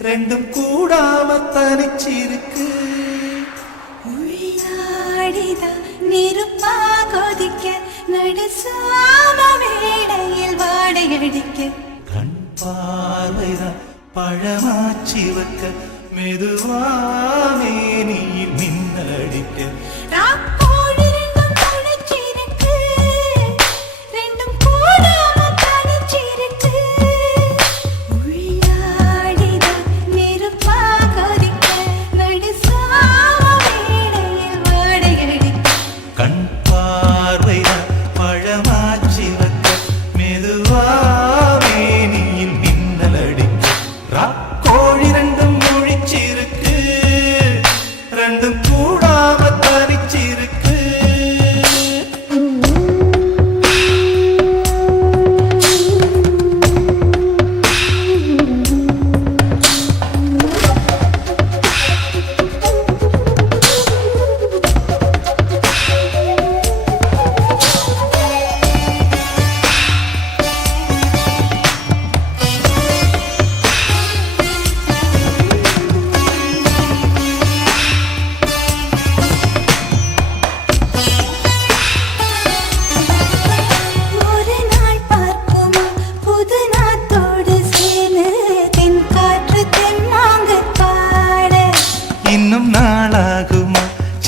ரெண்டும் கூடாம தனிச்சிருக்கு நெருப்பா கொதிக்க நடுசாம வேளையில் வாடையடிக்க. கண் பார்வைதான் பழமாச்சி வைக்க மெதுவாமே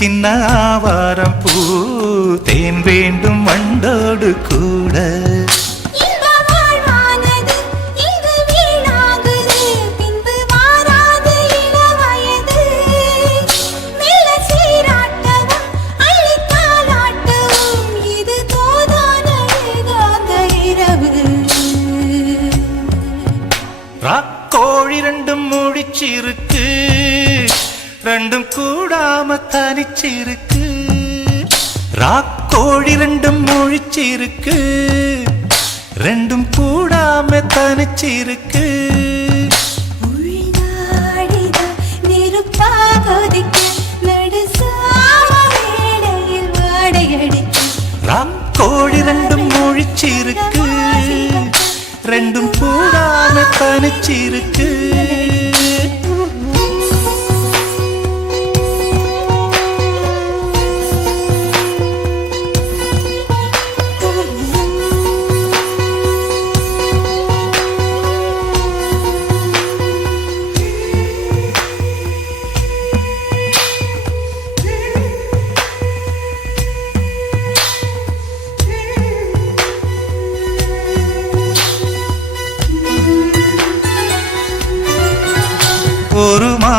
சின்ன ஆவாரம் பூ தேன் வேண்டும் வண்டோடு கூட. ராக்கோழி ரெண்டும் முடிச்சிருக்கு. ரெண்டும் கூடாம தனிச்சிருக்கு. ராக்கோழி ரெண்டும் முழிச்சிருக்கு. ரெண்டும் கூடாம தனிச்சிருக்கு. ராக்கோழி ரெண்டும் முழிச்சிருக்கு. ரெண்டும் கூடாம தனிச்சிருக்கு.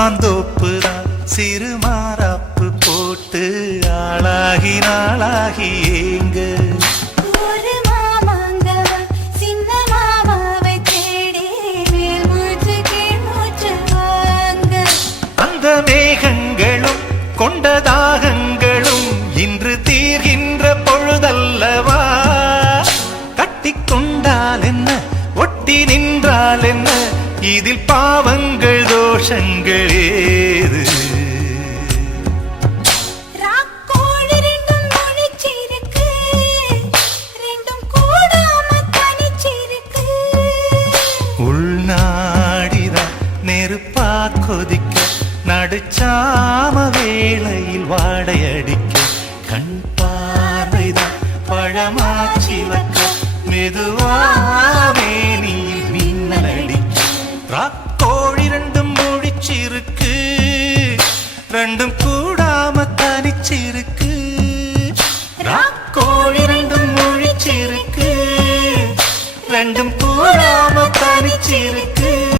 மாந்தோப்பு தான் சிறு மாறாப்பு போட்டு ஆளாகி நாளாகி ஏங்க மேகங்களும் கொண்ட தாகங்களும் இன்று தீர்கின்ற பொழுதல்லவா? கட்டிக்கொண்டால் என்ன ஒட்டி நின்றால் என்ன? இதில் பாவங்கள் தோஷங்கள் ஏது? நெருப்பா கொதிக்க நடுச்சாம வேளையில் வாடையடிக்க கண் பார்வைதான் பழமாச்சி வைக்க மெதுவாவே இரண்டும் கூடாம தனிச்சிருக்கு. கோழி ரெண்டும் முழிச்சிருக்கு ரெண்டும் கூடாம தனிச்சிருக்கு.